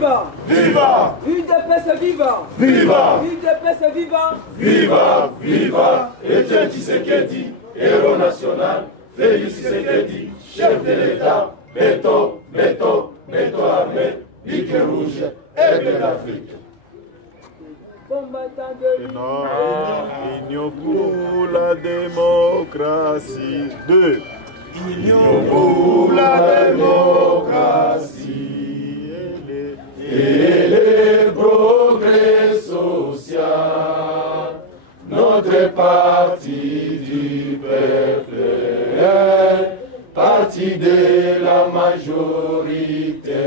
viva! Viva! UDPS viva! Viva! UDPS viva! Viva! Viva! Etienne Tshisekedi, héros national. Félix Tshisekedi, chef de l'État. Béton, béton, béton armé. Pique rouge, aigle d'Afrique. Combattant de Union pour la démocratie. 2. Union pour la démocratie et les progrès sociaux. Notre parti du peuple est parti de la majorité.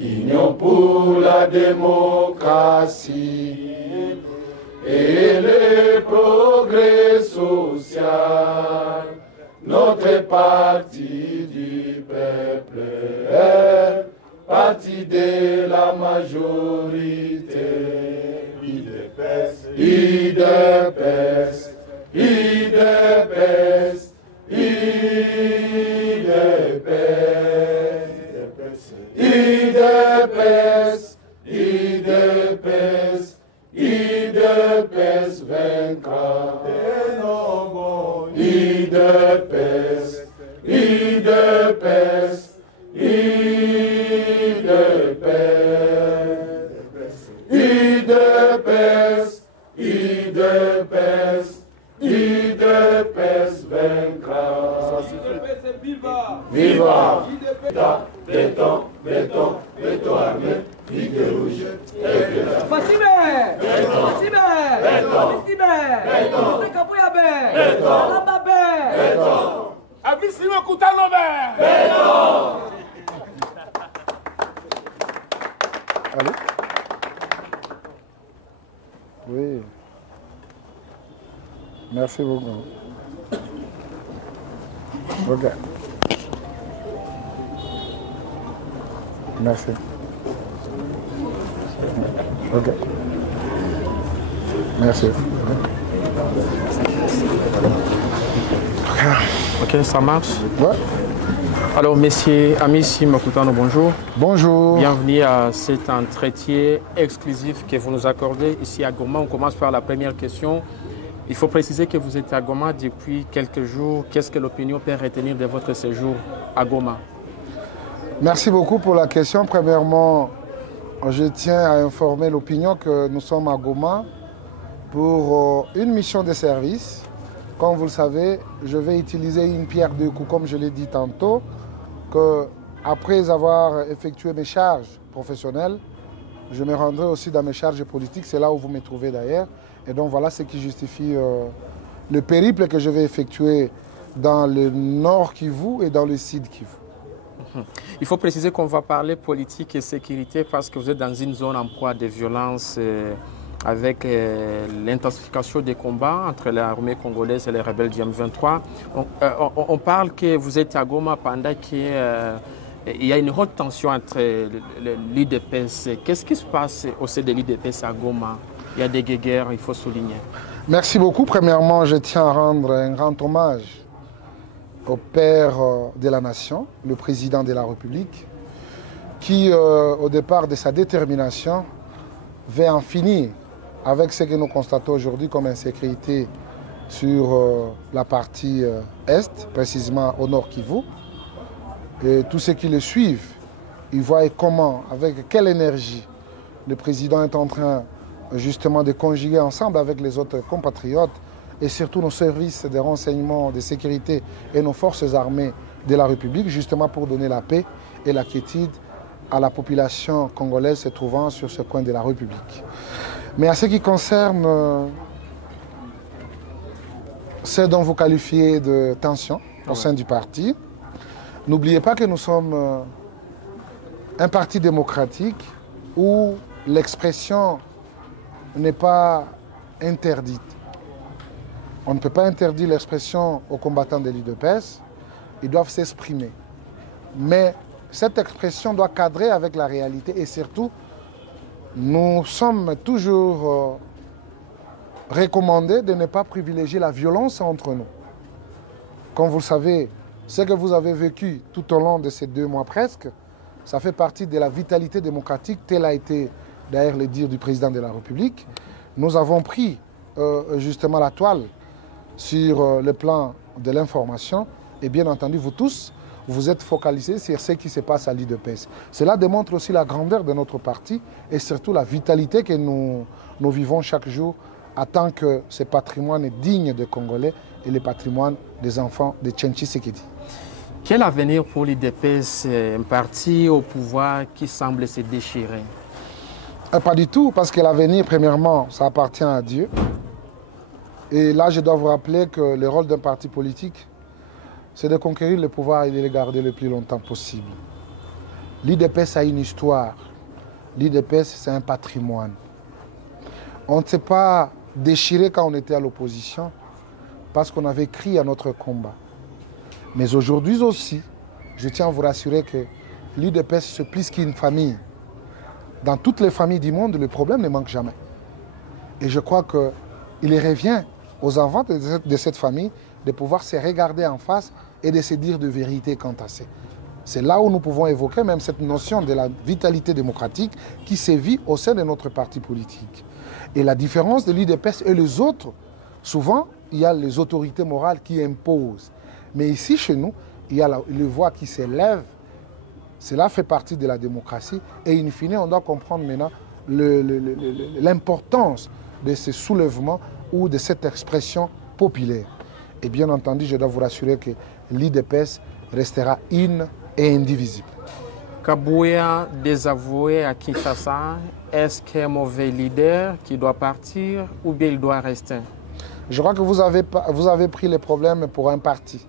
Union pour la démocratie et les progrès sociaux. Notre parti du peuple est parti de la majorité. IDPS, IDPS, IDPS, IDPS, IDPS, IDPS vaincra. IDPS, IDPS, IDPS, IDPS, IDPS vaincra. viva! Viva! Béton, béton, béton armé, pique rouge, aigle d'Afrique. Fassime! Fassime! Fassime! Sekabuyabe! Alababe! Abissima Koutanobe! Allô? Oui. Merci beaucoup. Ok. Merci. Ok. Merci. Ok, ça marche. Ouais. Alors, messieurs, Amissi Makutano, bonjour. Bonjour. Bienvenue à cet entretien exclusif que vous nous accordez ici à Goma. On commence par la première question. Il faut préciser que vous êtes à Goma depuis quelques jours. Qu'est-ce que l'opinion peut retenir de votre séjour à Goma? Merci beaucoup pour la question. Premièrement, je tiens à informer l'opinion que nous sommes à Goma pour une mission de service. Comme vous le savez, je vais utiliser une pierre deux coups, comme je l'ai dit tantôt, que après avoir effectué mes charges professionnelles, je me rendrai aussi dans mes charges politiques. C'est là où vous me trouvez d'ailleurs. Et donc voilà ce qui justifie le périple que je vais effectuer dans le nord Kivu et dans le sud Kivu. Il faut préciser qu'on va parler politique et sécurité parce que vous êtes dans une zone en proie de violence avec l'intensification des combats entre l'armée congolaise et les rebelles du M23. On parle que vous êtes à Goma pendant qu'il y a une haute tension entre l'UDPS. Qu'est-ce qui se passe au sein de l'UDPS à Goma? Il y a des guerres, il faut souligner. Merci beaucoup. Premièrement, je tiens à rendre un grand hommage au père de la nation, le président de la République, qui, au départ de sa détermination, veut en finir avec ce que nous constatons aujourd'hui comme insécurité sur la partie est, précisément au nord Kivu. Et tous ceux qui le suivent, ils voient comment, avec quelle énergie, le président est en train justement de conjuguer ensemble avec les autres compatriotes et surtout nos services de renseignement, de sécurité et nos forces armées de la République, justement pour donner la paix et la quiétude à la population congolaise se trouvant sur ce coin de la République. Mais à ce qui concerne ce dont vous qualifiez de tension au sein du parti, n'oubliez pas que nous sommes un parti démocratique où l'expression n'est pas interdite. On ne peut pas interdire l'expression aux combattants de l'UDPS, ils doivent s'exprimer. Mais cette expression doit cadrer avec la réalité et surtout, nous sommes toujours recommandés de ne pas privilégier la violence entre nous. Comme vous le savez, ce que vous avez vécu tout au long de ces 2 mois presque, ça fait partie de la vitalité démocratique, tel a été d'ailleurs le dire du président de la République. Nous avons pris justement la toile sur le plan de l'information et bien entendu vous tous, vous êtes focalisés sur ce qui se passe à l'UDPS. Cela démontre aussi la grandeur de notre parti et surtout la vitalité que nous vivons chaque jour en tant que ce patrimoine est digne des Congolais et le patrimoine des enfants de Etienne Tshisekedi. Quel avenir pour l'UDPS, un parti au pouvoir qui semble se déchirer? Pas du tout, parce que l'avenir, premièrement, ça appartient à Dieu. Et là, je dois vous rappeler que le rôle d'un parti politique, c'est de conquérir le pouvoir et de le garder le plus longtemps possible. L'UDPS a une histoire. L'UDPS, c'est un patrimoine. On ne s'est pas déchiré quand on était à l'opposition, parce qu'on avait crié à notre combat. Mais aujourd'hui aussi, je tiens à vous rassurer que l'UDPS, c'est plus qu'une famille. Dans toutes les familles du monde, le problème ne manque jamais. Et je crois qu'il revient aux enfants de cette famille de pouvoir se regarder en face et de se dire de vérité quant à ça. C'est là où nous pouvons évoquer même cette notion de la vitalité démocratique qui sévit au sein de notre parti politique. Et la différence de l'UDPS et les autres, souvent, il y a les autorités morales qui imposent. Mais ici, chez nous, il y a les voix qui s'élèvent. Cela fait partie de la démocratie. Et in fine, on doit comprendre maintenant l'importance de ce soulèvement ou de cette expression populaire. Et bien entendu, je dois vous rassurer que l'UDPS restera une et indivisible. Kabouya désavoué à Kinshasa, est-ce qu'un mauvais leader qui doit partir ou bien il doit rester? Je crois que vous avez pris les problèmes pour un parti.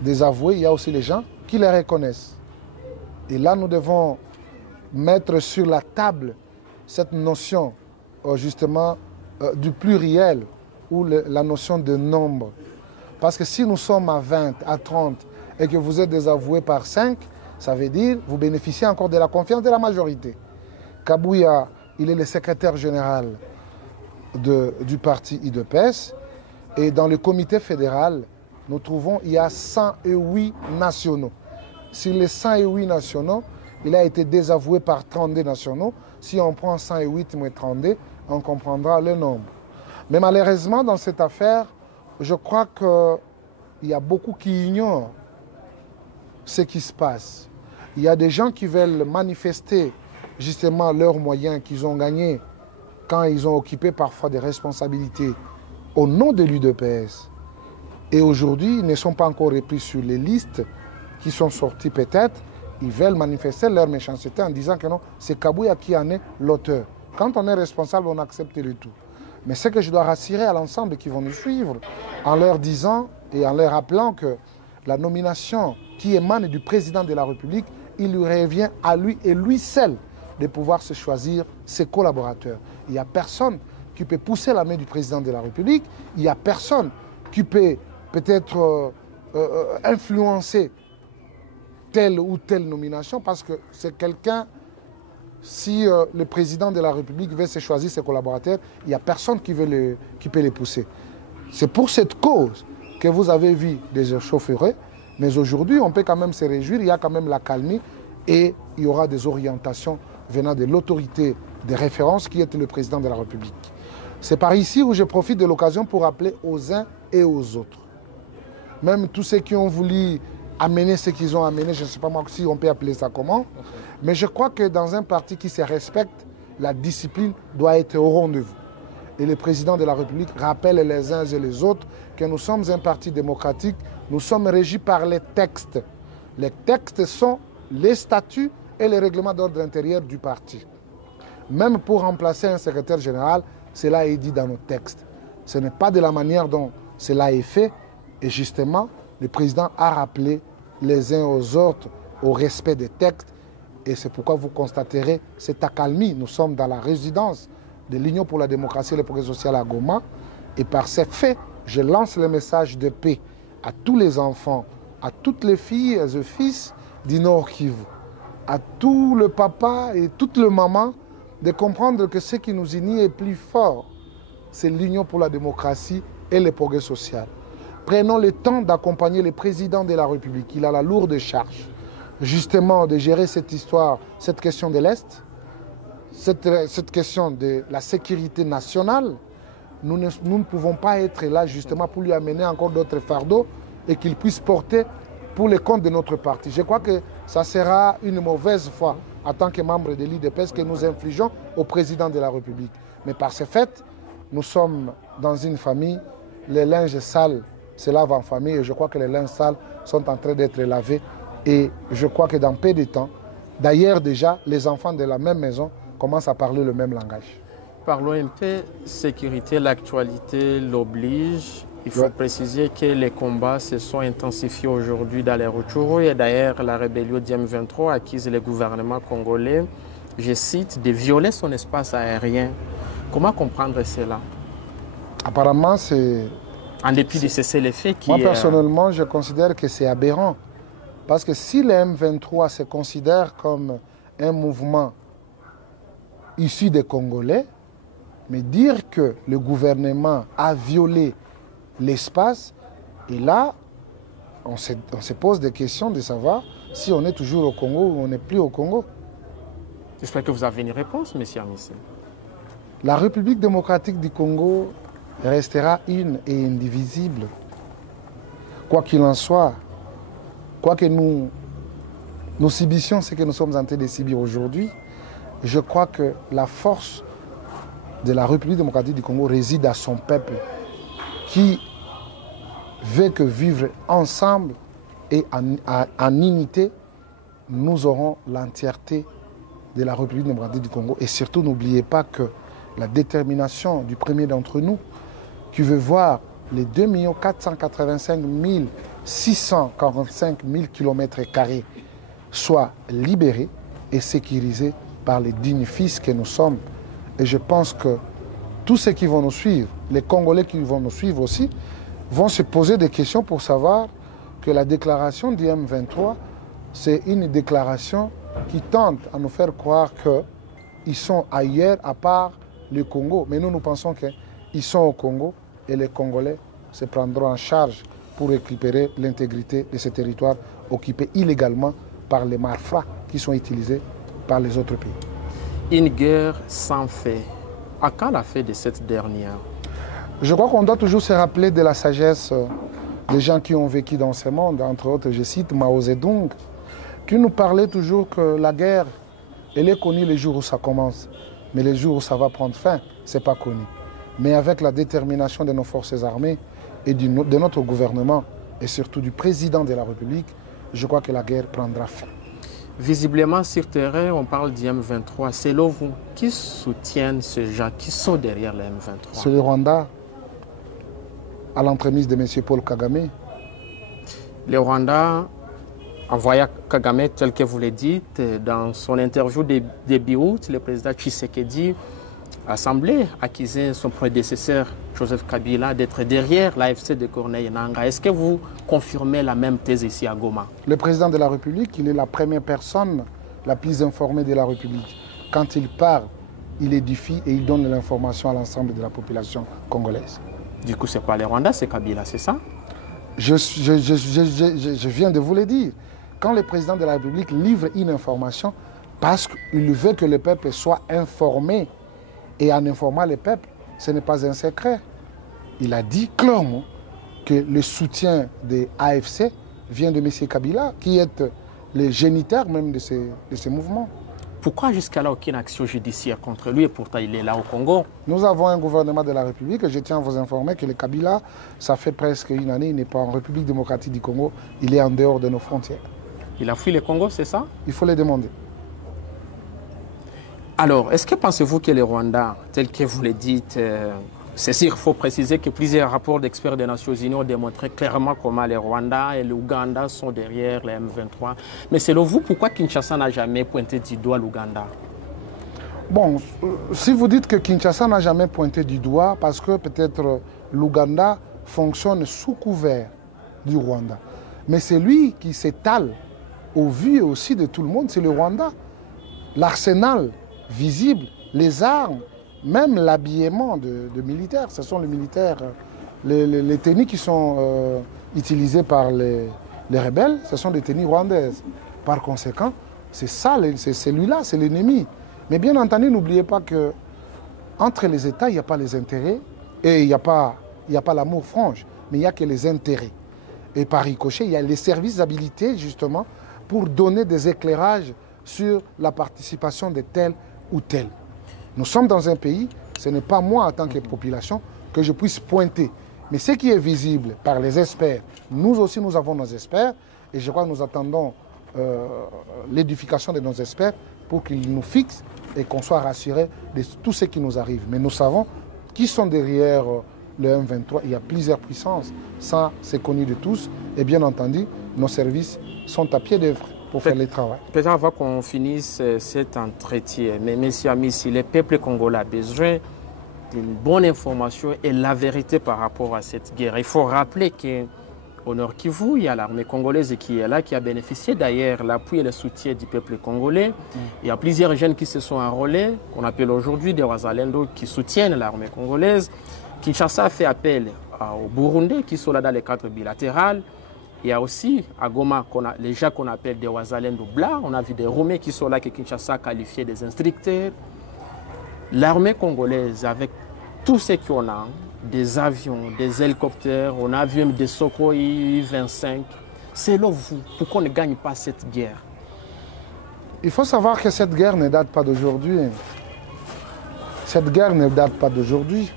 Désavoué, il y a aussi les gens qui les reconnaissent. Et là, nous devons mettre sur la table cette notion justement du pluriel ou la notion de nombre. Parce que si nous sommes à 20, à 30 et que vous êtes désavoué par 5, ça veut dire que vous bénéficiez encore de la confiance de la majorité. Kabouya, il est le secrétaire général du parti UDPS. Et dans le comité fédéral, nous trouvons il y a 108 nationaux. Sur les 108 nationaux, il a été désavoué par 32 nationaux. Si on prend 108 moins 32, on comprendra le nombre. Mais malheureusement, dans cette affaire, je crois qu'il y a beaucoup qui ignorent ce qui se passe. Il y a des gens qui veulent manifester justement leurs moyens qu'ils ont gagnés quand ils ont occupé parfois des responsabilités au nom de l'UDPS. Et aujourd'hui, ils ne sont pas encore repris sur les listes qui sont sorties peut-être. Ils veulent manifester leur méchanceté en disant que non, c'est Kabouya qui en est l'auteur. Quand on est responsable, on accepte le tout. Mais ce que je dois rassurer à l'ensemble qui vont nous suivre, en leur disant et en leur rappelant que la nomination qui émane du président de la République, il lui revient à lui et lui seul de pouvoir se choisir ses collaborateurs. Il n'y a personne qui peut pousser la main du président de la République. Il n'y a personne qui peut peut-être influencer telle ou telle nomination parce que c'est quelqu'un, si le président de la République veut se choisir ses collaborateurs, il n'y a personne qui peut les pousser. C'est pour cette cause que vous avez vu des échauffourées, mais aujourd'hui, on peut quand même se réjouir, il y a quand même la calmie et il y aura des orientations venant de l'autorité de référence qui est le président de la République. C'est par ici où je profite de l'occasion pour rappeler aux uns et aux autres. Même tous ceux qui ont voulu amener ce qu'ils ont amené, je ne sais pas moi si on peut appeler ça comment, mais je crois que dans un parti qui se respecte, la discipline doit être au rendez-vous. Et le président de la République rappelle les uns et les autres que nous sommes un parti démocratique, nous sommes régis par les textes. Les textes sont les statuts et les règlements d'ordre intérieur du parti. Même pour remplacer un secrétaire général, cela est dit dans nos textes. Ce n'est pas de la manière dont cela est fait. Et justement, le président a rappelé les uns aux autres au respect des textes. Et c'est pourquoi vous constaterez cette accalmie. Nous sommes dans la résidence de l'Union pour la démocratie et le progrès social à Goma. Et par ces faits, je lance le message de paix à tous les enfants, à toutes les filles et les fils du Nord Kivu, à tout le papa et toute le maman, de comprendre que ce qui nous unit est plus fort. C'est l'Union pour la démocratie et le progrès social. Prenons le temps d'accompagner le président de la République. Il a la lourde charge justement de gérer cette histoire, cette question de l'Est, cette question de la sécurité nationale. Nous ne pouvons pas être là justement pour lui amener encore d'autres fardeaux et qu'il puisse porter pour le compte de notre parti. Je crois que ça sera une mauvaise foi en tant que membre de l'IDPS que nous infligeons au président de la République. Mais par ce fait, nous sommes dans une famille, les linges sales se lavent en famille et je crois que les linges sales sont en train d'être lavés et je crois que dans peu de temps, d'ailleurs déjà, les enfants de la même maison commencent à parler le même langage. Parlons un peu sécurité, l'actualité l'oblige. Il faut préciser que les combats se sont intensifiés aujourd'hui dans les Rutshuru et d'ailleurs la rébellion d'M23 accuse le gouvernement congolais, je cite, de violer son espace aérien. Comment comprendre cela? Apparemment, c'est... En dépit de cessez-le-feu qui... Moi, personnellement, je considère que c'est aberrant. Parce que si le M23 se considère comme un mouvement issu des Congolais, mais dire que le gouvernement a violé l'espace, et là, on se pose des questions de savoir si on est toujours au Congo ou on n'est plus au Congo. J'espère que vous avez une réponse, M. Amissé. La République démocratique du Congo restera une et indivisible. Quoi qu'il en soit, quoi que nous subissions ce que nous sommes en train de subir aujourd'hui, je crois que la force de la République démocratique du Congo réside à son peuple qui veut que vivre ensemble et en unité, nous aurons l'entièreté de la République démocratique du Congo. Et surtout, n'oubliez pas que la détermination du premier d'entre nous, qui veut voir les 2 485 645 000 km² soit libérés et sécurisés par les dignes fils que nous sommes. Et je pense que tous ceux qui vont nous suivre, les Congolais qui vont nous suivre aussi, vont se poser des questions pour savoir que la déclaration du M23, c'est une déclaration qui tente à nous faire croire qu'ils sont ailleurs à part le Congo. Mais nous pensons qu'ils sont au Congo et les Congolais se prendront en charge pour récupérer l'intégrité de ces territoires occupés illégalement par les malfrats qui sont utilisés par les autres pays. Une guerre sans fait. À quand la fin de cette dernière? Je crois qu'on doit toujours se rappeler de la sagesse des gens qui ont vécu dans ce monde. Entre autres, je cite Mao Zedong, qui nous parlait toujours que la guerre, elle est connue les jours où ça commence. Mais les jours où ça va prendre fin, ce n'est pas connu. Mais avec la détermination de nos forces armées et de notre gouvernement, et surtout du président de la République, je crois que la guerre prendra fin. Visiblement, sur terrain, on parle du M23. Selon vous, qui soutiennent ces gens, qui sont derrière le M23? C'est le Rwanda, à l'entremise de M. Paul Kagame. Le Rwanda envoya Kagame, tel que vous le dites, dans son interview de début août, le président Tshisekedi a semblé accuser son prédécesseur Joseph Kabila d'être derrière l'AFC de Corneille Nangaa. Est-ce que vous confirmez la même thèse ici à Goma? Le président de la République, il est la première personne la plus informée de la République. Quand il parle, il édifie et il donne l'information à l'ensemble de la population congolaise. Du coup, ce n'est pas le Rwanda, c'est Kabila, c'est ça? Je viens de vous le dire. Quand le président de la République livre une information, parce qu'il veut que le peuple soit informé, et en informant le peuple, ce n'est pas un secret. Il a dit clairement que le soutien des AFC vient de M. Kabila, qui est le géniteur même de ces mouvements. Pourquoi jusqu'à là aucune action judiciaire contre lui et pourtant il est là au Congo? Nous avons un gouvernement de la République et je tiens à vous informer que le Kabila, ça fait presque une année, il n'est pas en République démocratique du Congo, il est en dehors de nos frontières. Il a fui le Congo, c'est ça? Il faut le demander. Alors, est-ce que pensez-vous que le Rwanda, tel que vous le dites, c'est sûr, il faut préciser que plusieurs rapports d'experts des Nations Unies ont démontré clairement comment le Rwanda et l'Ouganda sont derrière les M23. Mais selon vous, pourquoi Kinshasa n'a jamais pointé du doigt l'Ouganda? Bon, si vous dites que Kinshasa n'a jamais pointé du doigt, parce que peut-être l'Ouganda fonctionne sous couvert du Rwanda. Mais c'est lui qui s'étale au vu aussi de tout le monde, c'est le Rwanda. L'arsenal visible, les armes, même l'habillement de militaires. Ce sont les militaires, les tenues qui sont utilisées par les rebelles, ce sont des tenues rwandaises. Par conséquent, c'est ça, c'est celui-là, c'est l'ennemi. Mais bien entendu, n'oubliez pas que entre les États, il n'y a pas les intérêts et il n'y a pas l'amour franche, mais il n'y a que les intérêts. Et par ricochet, il y a les services habilités justement pour donner des éclairages sur la participation de tel ou tel. Nous sommes dans un pays, ce n'est pas moi en tant que population que je puisse pointer. Mais ce qui est visible par les experts, nous aussi nous avons nos experts et je crois que nous attendons l'édification de nos experts pour qu'ils nous fixent et qu'on soit rassurés de tout ce qui nous arrive. Mais nous savons qui sont derrière le M23. Il y a plusieurs puissances. Ça, c'est connu de tous. Et bien entendu, nos services sont à pied d'œuvre pour faire le travail. Peut-être avant qu'on finisse cet entretien, mais M. Amissi, le peuple congolais a besoin d'une bonne information et la vérité par rapport à cette guerre. Il faut rappeler qu'au Nord Kivu, il y a l'armée congolaise qui est là, qui a bénéficié d'ailleurs l'appui et le soutien du peuple congolais. Il y a plusieurs jeunes qui se sont enrôlés, qu'on appelle aujourd'hui des Wazalendo, qui soutiennent l'armée congolaise. Kinshasa a fait appel aux Burundais qui sont là dans les cadres bilatérales. Il y a aussi à Goma les gens qu'on appelle des Wazalendo blancs. On a vu des Roumains qui sont là, que Kinshasa a qualifié des instructeurs. L'armée congolaise, avec tout ce qu'on a, des avions, des hélicoptères, on a vu des Sukhoi 25. Selon vous, pourquoi on ne gagne pas cette guerre? Il faut savoir que cette guerre ne date pas d'aujourd'hui. Cette guerre ne date pas d'aujourd'hui.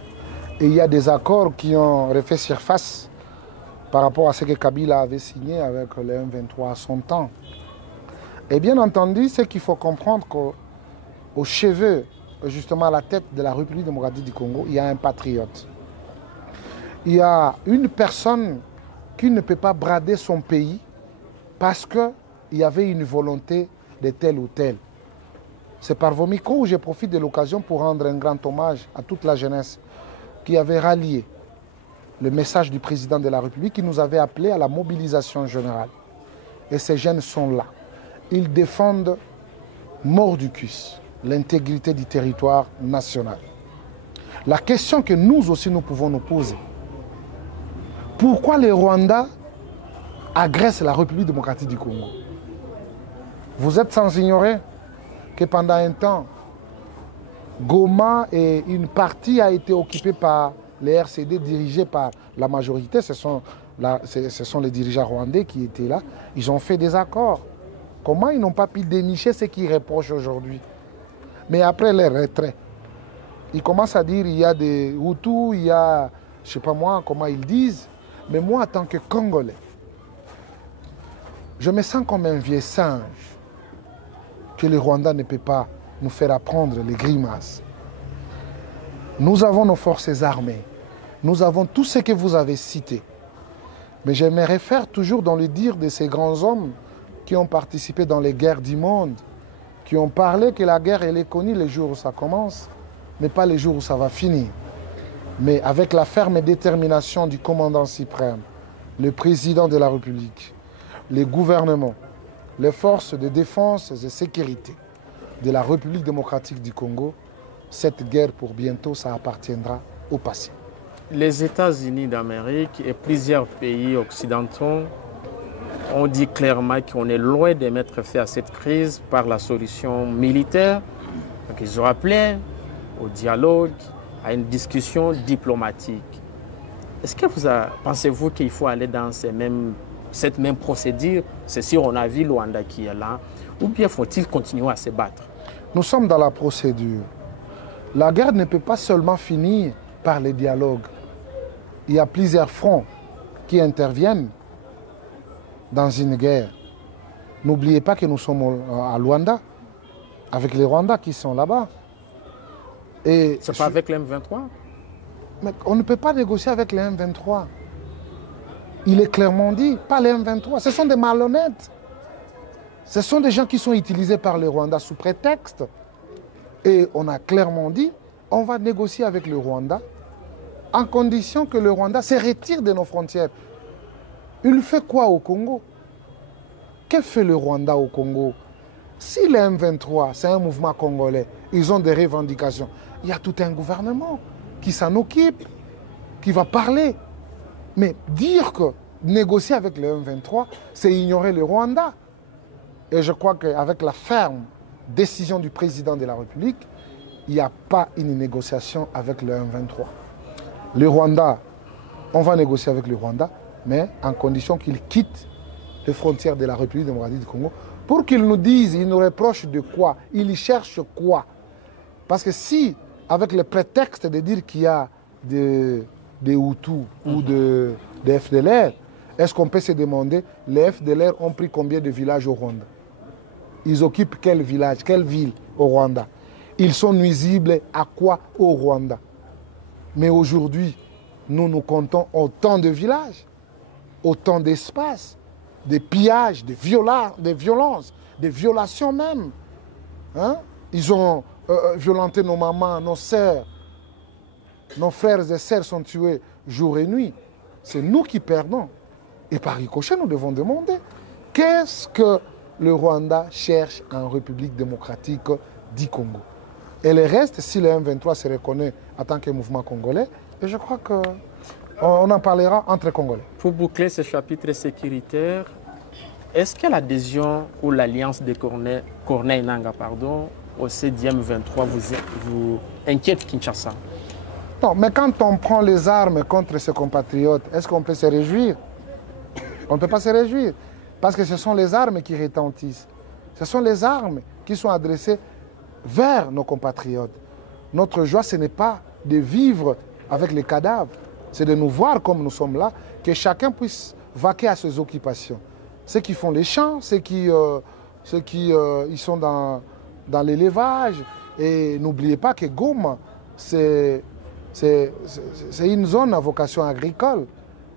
Et il y a des accords qui ont refait surface par rapport à ce que Kabila avait signé avec le M23 à son temps. Et bien entendu, ce qu'il faut comprendre qu'au cheveu, justement à la tête de la République démocratique du Congo, il y a un patriote. Il y a une personne qui ne peut pas brader son pays parce qu'il y avait une volonté de tel ou tel. C'est par vos micros où je profite de l'occasion pour rendre un grand hommage à toute la jeunesse qui avait rallié le message du président de la République qui nous avait appelé à la mobilisation générale. Et ces jeunes sont là. Ils défendent mordicus l'intégrité du territoire national. La question que nous aussi nous pouvons nous poser, pourquoi les Rwandais agressent la République démocratique du Congo? Vous êtes sans ignorer que pendant un temps, Goma et une partie a été occupée par les RCD dirigés par la majorité. Ce sont les dirigeants rwandais qui étaient là. Ils ont fait des accords. Comment ils n'ont pas pu dénicher ce qu'ils reprochent aujourd'hui? Mais après les retraits, ils commencent à dire il y a des Hutus, il y a, je ne sais pas moi comment ils disent, mais moi en tant que Congolais, je me sens comme un vieux singe que le Rwanda ne peut pas nous faire apprendre les grimaces. Nous avons nos forces armées, nous avons tout ce que vous avez cité. Mais je me réfère toujours dans le dire de ces grands hommes qui ont participé dans les guerres du monde, qui ont parlé que la guerre, elle est connue les jours où ça commence, mais pas les jours où ça va finir. Mais avec la ferme détermination du commandant suprême, le président de la République, les gouvernements, les forces de défense et de sécurité de la République démocratique du Congo, cette guerre pour bientôt, ça appartiendra au passé. Les États-Unis d'Amérique et plusieurs pays occidentaux ont dit clairement qu'on est loin de mettre fin à cette crise par la solution militaire. Donc ils ont appelé au dialogue, à une discussion diplomatique. Est-ce que pensez-vous qu'il faut aller dans cette même procédure? C'est sûr, on a vu Luanda qui est là. Ou bien faut-il continuer à se battre? Nous sommes dans la procédure. La guerre ne peut pas seulement finir par les dialogues. Il y a plusieurs fronts qui interviennent dans une guerre. N'oubliez pas que nous sommes à Luanda, avec les Rwandais qui sont là-bas. C'est pas avec les M23? Mais on ne peut pas négocier avec les M23. Il est clairement dit, pas les M23. Ce sont des malhonnêtes. Ce sont des gens qui sont utilisés par les Rwandais sous prétexte. Et on a clairement dit, on va négocier avec le Rwanda en condition que le Rwanda se retire de nos frontières. Il fait quoi au Congo? Que fait le Rwanda au Congo? Si les M23, c'est un mouvement congolais, ils ont des revendications, il y a tout un gouvernement qui s'en occupe, qui va parler. Mais dire que négocier avec les M23, c'est ignorer le Rwanda. Et je crois qu'avec la ferme décision du président de la République, il n'y a pas une négociation avec le M23. Le Rwanda, on va négocier avec le Rwanda, mais en condition qu'il quitte les frontières de la République démocratique du Congo pour qu'il nous dise, il nous reproche de quoi, il y cherche quoi. Parce que si, avec le prétexte de dire qu'il y a des Hutus ou des FDLR, est-ce qu'on peut se demander, les FDLR ont pris combien de villages au Rwanda? Ils occupent quel village, quelle ville au Rwanda? Ils sont nuisibles à quoi au Rwanda? Mais aujourd'hui, nous comptons autant de villages, autant d'espaces, des pillages, des violences, des violations même. Hein? Ils ont violenté nos mamans, nos sœurs. Nos frères et sœurs sont tués jour et nuit. C'est nous qui perdons. Et par ricochet, nous devons demander qu'est-ce que le Rwanda cherche en République démocratique du Congo. Et le reste, si le M23 se reconnaît en tant que mouvement congolais, et je crois qu'on en parlera entre Congolais. Pour boucler ce chapitre sécuritaire, est-ce que l'adhésion ou l'alliance de Corneille Nangaa au CDM23 vous inquiète Kinshasa? Non, mais quand on prend les armes contre ses compatriotes, est-ce qu'on peut se réjouir? On ne peut pas se réjouir. Parce que ce sont les armes qui retentissent. Ce sont les armes qui sont adressées vers nos compatriotes. Notre joie, ce n'est pas de vivre avec les cadavres. C'est de nous voir comme nous sommes là, que chacun puisse vaquer à ses occupations. Ceux qui font les champs, ceux qui ils sont dans l'élevage. Et n'oubliez pas que Goma, c'est une zone à vocation agricole.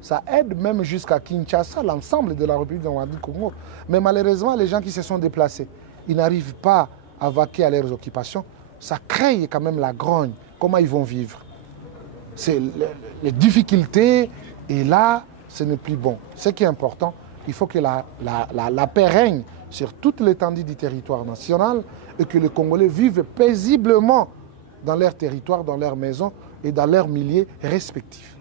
Ça aide même jusqu'à Kinshasa, l'ensemble de la République démocratique du Congo. Mais malheureusement, les gens qui se sont déplacés, ils n'arrivent pas à vaquer à leurs occupations. Ça crée quand même la grogne. Comment ils vont vivre? Les difficultés, et là, ce n'est plus bon. Ce qui est important, il faut que la paix règne sur toute l'étendue du territoire national et que les Congolais vivent paisiblement dans leur territoire, dans leurs maisons et dans leurs milieux respectifs.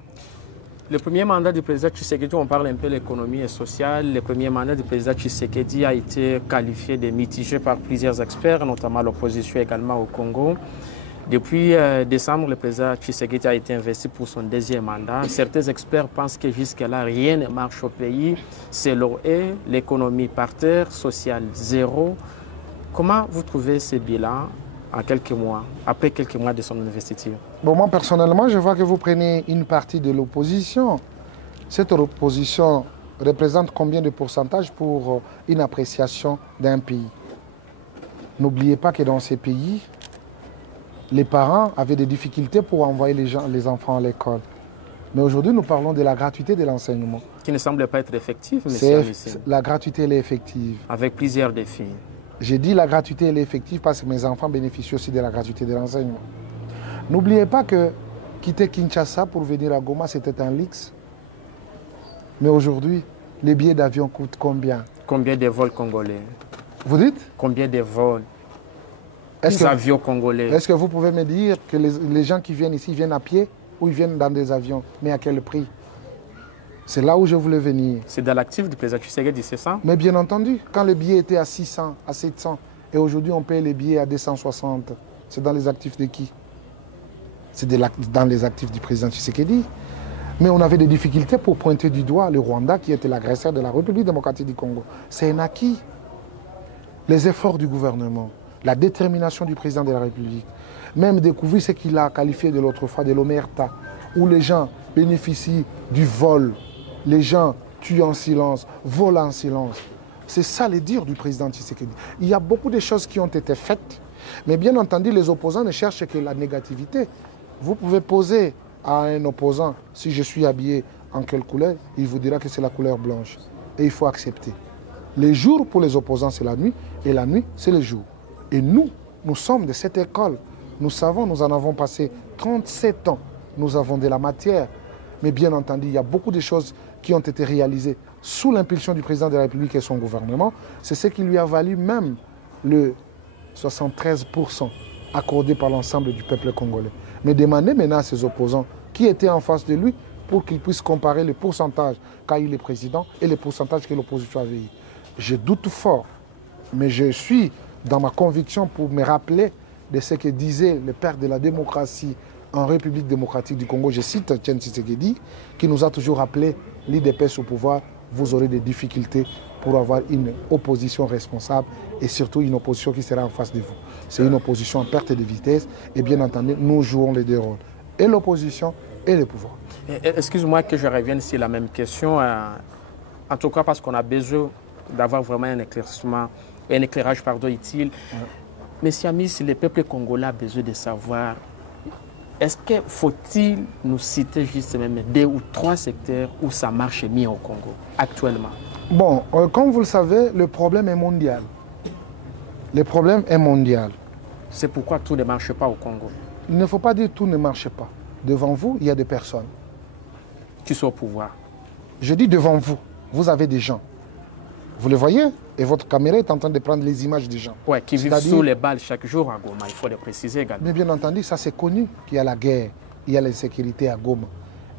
Le premier mandat du président Tshisekedi, on parle un peu de l'économie et sociale, le premier mandat du président Tshisekedi a été qualifié de mitigé par plusieurs experts, notamment l'opposition également au Congo. Depuis décembre, le président Tshisekedi a été investi pour son deuxième mandat. Certains experts pensent que jusque-là, rien ne marche au pays. C'est l'eau et l'économie par terre, sociale zéro. Comment vous trouvez ce bilan en quelques mois, après quelques mois de son investiture? Bon, moi, personnellement, je vois que vous prenez une partie de l'opposition. Cette opposition représente combien de pourcentage pour une appréciation d'un pays? N'oubliez pas que dans ces pays, les parents avaient des difficultés pour envoyer les enfants à l'école. Mais aujourd'hui, nous parlons de la gratuité de l'enseignement. Qui ne semble pas être effective, monsieur. La gratuité, elle est effective. Avec plusieurs défis. J'ai dit la gratuité, elle est effective parce que mes enfants bénéficient aussi de la gratuité de l'enseignement. N'oubliez pas que quitter Kinshasa pour venir à Goma, c'était un luxe. Mais aujourd'hui, les billets d'avion coûtent combien? Combien de vols congolais? Vous dites? Combien de vols? Les avions congolais. Est-ce que vous pouvez me dire que les gens qui viennent ici viennent à pied ou ils viennent dans des avions? Mais à quel prix? C'est là où je voulais venir. C'est dans l'actif du président Tshisekedi, c'est ça? Mais bien entendu, quand les billets étaient à 600, à 700, et aujourd'hui on paye les billets à 260, c'est dans les actifs de qui? C'est dans les actifs du président Tshisekedi. Mais on avait des difficultés pour pointer du doigt le Rwanda qui était l'agresseur de la République démocratique du Congo. C'est un acquis. Les efforts du gouvernement, la détermination du président de la République, même découvrir ce qu'il a qualifié de l'autre fois de l'omerta, où les gens bénéficient du vol. Les gens tuent en silence, volent en silence. C'est ça le dire du président Tshisekedi. Il y a beaucoup de choses qui ont été faites, mais bien entendu, les opposants ne cherchent que la négativité. Vous pouvez poser à un opposant, si je suis habillé en quelle couleur, il vous dira que c'est la couleur blanche. Et il faut accepter. Les jours pour les opposants, c'est la nuit, et la nuit, c'est le jour. Et nous sommes de cette école. Nous savons, nous en avons passé 37 ans. Nous avons de la matière. Mais bien entendu, il y a beaucoup de choses qui ont été réalisées sous l'impulsion du président de la République et son gouvernement. C'est ce qui lui a valu même le 73% accordé par l'ensemble du peuple congolais. Mais demandez maintenant à ses opposants qui étaient en face de lui pour qu'ils puissent comparer les pourcentages qu'a eu le président et les pourcentages que l'opposition avait eu. Je doute fort Mais je suis dans ma conviction pour me rappeler de ce que disait le père de la démocratie en République démocratique du Congo, je cite Etienne Tshisekedi, qui nous a toujours rappelé l'IDPS au pouvoir, vous aurez des difficultés pour avoir une opposition responsable et surtout une opposition qui sera en face de vous. C'est une opposition en perte de vitesse et bien entendu, nous jouons les deux rôles, et l'opposition et le pouvoir. Excuse-moi que je revienne sur la même question, en tout cas parce qu'on a besoin d'avoir vraiment un éclairage utile. Ouais. Monsieur Amis, le peuple congolais a besoin de savoir, est-ce qu'il faut-il nous citer juste même 2 ou 3 secteurs où ça marche mieux au Congo actuellement? Bon, comme vous le savez, le problème est mondial. Le problème est mondial. C'est pourquoi tout ne marche pas au Congo. Il ne faut pas dire tout ne marche pas. Devant vous, il y a des personnes. Qui sont au pouvoir. Je dis devant vous, vous avez des gens. Vous le voyez? Et votre caméra est en train de prendre les images des gens. Oui, qui vivent sous les balles chaque jour à Goma, il faut le préciser également. Mais bien entendu, ça c'est connu qu'il y a la guerre, il y a l'insécurité à Goma.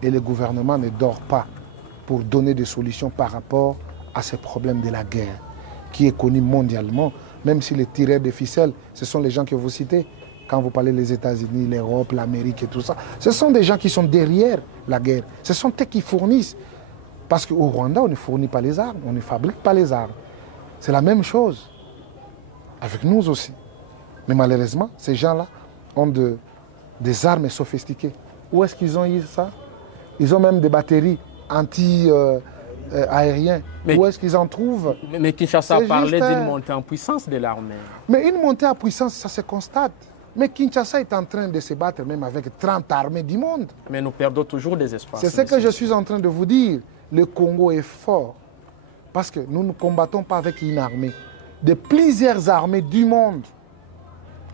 Et le gouvernement ne dort pas pour donner des solutions par rapport à ces problèmes de la guerre, qui est connu mondialement, même si les tireurs de ficelles, ce sont les gens que vous citez, quand vous parlez des États-Unis, l'Europe, l'Amérique et tout ça, ce sont des gens qui sont derrière la guerre. Ce sont eux qui fournissent. Parce qu'au Rwanda, on ne fournit pas les armes, on ne fabrique pas les armes. C'est la même chose avec nous aussi. Mais malheureusement, ces gens-là ont des armes sophistiquées. Où est-ce qu'ils ont eu ça? Ils ont même des batteries anti-aériennes. Où est-ce qu'ils en trouvent? Mais Kinshasa parlait d'une montée en puissance de l'armée. Mais une montée en puissance, ça se constate. Mais Kinshasa est en train de se battre même avec 30 armées du monde. Mais nous perdons toujours des espaces. C'est ce que je suis en train de vous dire. Le Congo est fort parce que nous ne combattons pas avec une armée. De plusieurs armées du monde,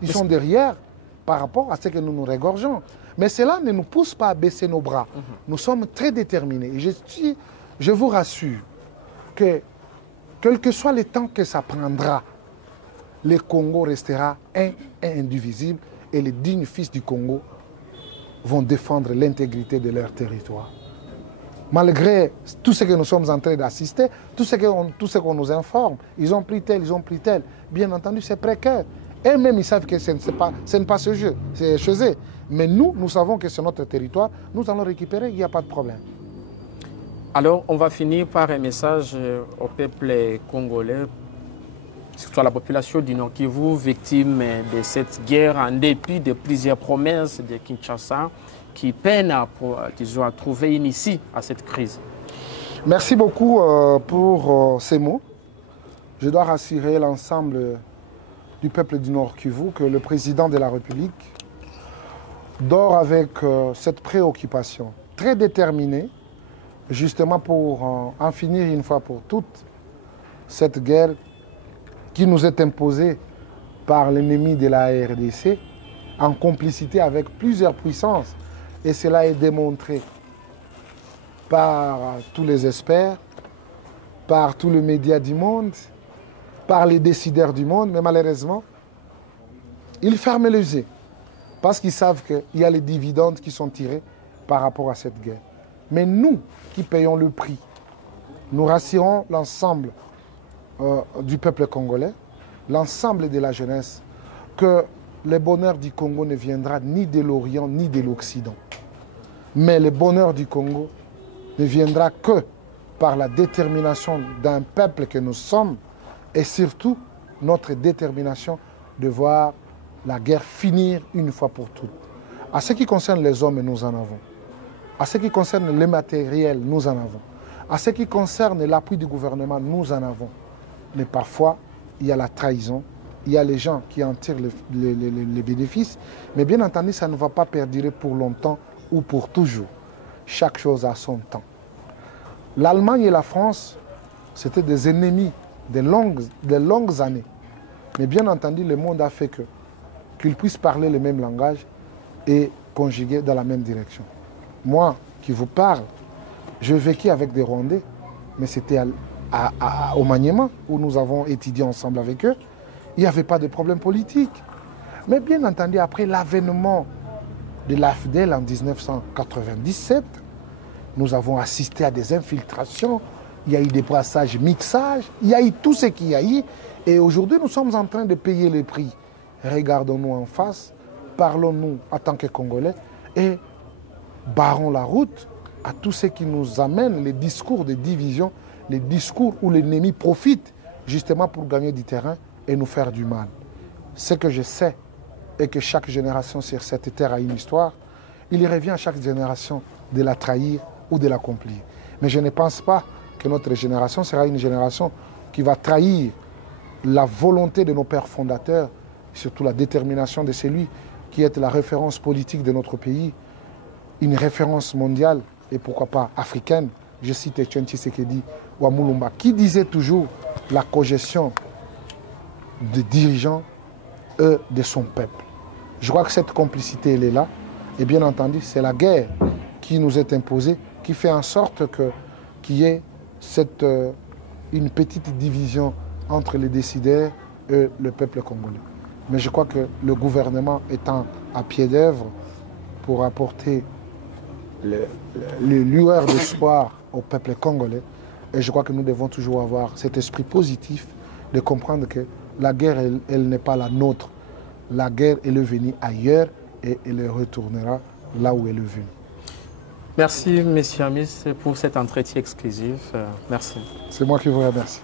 ils sont derrière par rapport à ce que nous nous régorgeons. Mais cela ne nous pousse pas à baisser nos bras. Nous sommes très déterminés. Et je vous rassure que quel que soit le temps que ça prendra, le Congo restera un et indivisible et les dignes fils du Congo vont défendre l'intégrité de leur territoire. Malgré tout ce que nous sommes en train d'assister, tout ce qu'on nous informe, ils ont pris tel, ils ont pris tel. Bien entendu, c'est précaire. Eux-mêmes, ils savent que ce n'est pas ce jeu, c'est chez eux. Mais nous savons que c'est notre territoire, nous allons récupérer, il n'y a pas de problème. Alors, on va finir par un message au peuple congolais, surtout à la population du Nord Kivu, victime de cette guerre en dépit de plusieurs promesses de Kinshasa, qui peine à trouver une issue à cette crise. Merci beaucoup pour ces mots. Je dois rassurer l'ensemble du peuple du Nord Kivu que le président de la République dort avec cette préoccupation très déterminée, justement pour en finir une fois pour toutes cette guerre qui nous est imposée par l'ennemi de la RDC en complicité avec plusieurs puissances. Et cela est démontré par tous les experts, par tous les médias du monde, par les décideurs du monde. Mais malheureusement, ils ferment les yeux parce qu'ils savent qu'il y a les dividendes qui sont tirés par rapport à cette guerre. Mais nous qui payons le prix, nous rassurons l'ensemble du peuple congolais, l'ensemble de la jeunesse, que le bonheur du Congo ne viendra ni de l'Orient ni de l'Occident. Mais le bonheur du Congo ne viendra que par la détermination d'un peuple que nous sommes et surtout notre détermination de voir la guerre finir une fois pour toutes. À ce qui concerne les hommes, nous en avons. À ce qui concerne le matériel, nous en avons. À ce qui concerne l'appui du gouvernement, nous en avons. Mais parfois, il y a la trahison, il y a les gens qui en tirent les bénéfices. Mais bien entendu, ça ne va pas perdurer pour longtemps ou pour toujours. Chaque chose a son temps. L'Allemagne et la France, c'était des ennemis de longues années. Mais bien entendu, le monde a fait qu'ils puissent parler le même langage et conjuguer dans la même direction. Moi, qui vous parle, je vécu avec des Rwandais, mais c'était au Maniema, où nous avons étudié ensemble avec eux. Il n'y avait pas de problème politique. Mais bien entendu, après l'avènement de l'AFDEL en 1997, nous avons assisté à des infiltrations, il y a eu des brassages, mixages, il y a eu tout ce qu'il y a eu. Et aujourd'hui, nous sommes en train de payer les prix. Regardons-nous en face, parlons-nous en tant que Congolais et barrons la route à tous ceux qui nous amènent les discours de division, les discours où l'ennemi profite justement pour gagner du terrain et nous faire du mal. Ce que je sais est que chaque génération sur cette terre a une histoire. Il revient à chaque génération de la trahir ou de l'accomplir. Mais je ne pense pas que notre génération sera une génération qui va trahir la volonté de nos pères fondateurs, surtout la détermination de celui qui est la référence politique de notre pays, une référence mondiale et pourquoi pas africaine. Je cite Etienne Tshisekedi ou Mulumba, qui disait toujours la cogestion des dirigeants et de son peuple. Je crois que cette complicité, elle est là. Et bien entendu, c'est la guerre qui nous est imposée, qui fait en sorte qu'il y ait une petite division entre les décideurs et le peuple congolais. Mais je crois que le gouvernement étant à pied d'œuvre pour apporter les lueurs d'espoir au peuple congolais, et je crois que nous devons toujours avoir cet esprit positif de comprendre que la guerre, elle n'est pas la nôtre. La guerre, elle est venue ailleurs et elle retournera là où elle est venue. Merci, M. Amis, pour cet entretien exclusif. Merci. C'est moi qui vous remercie.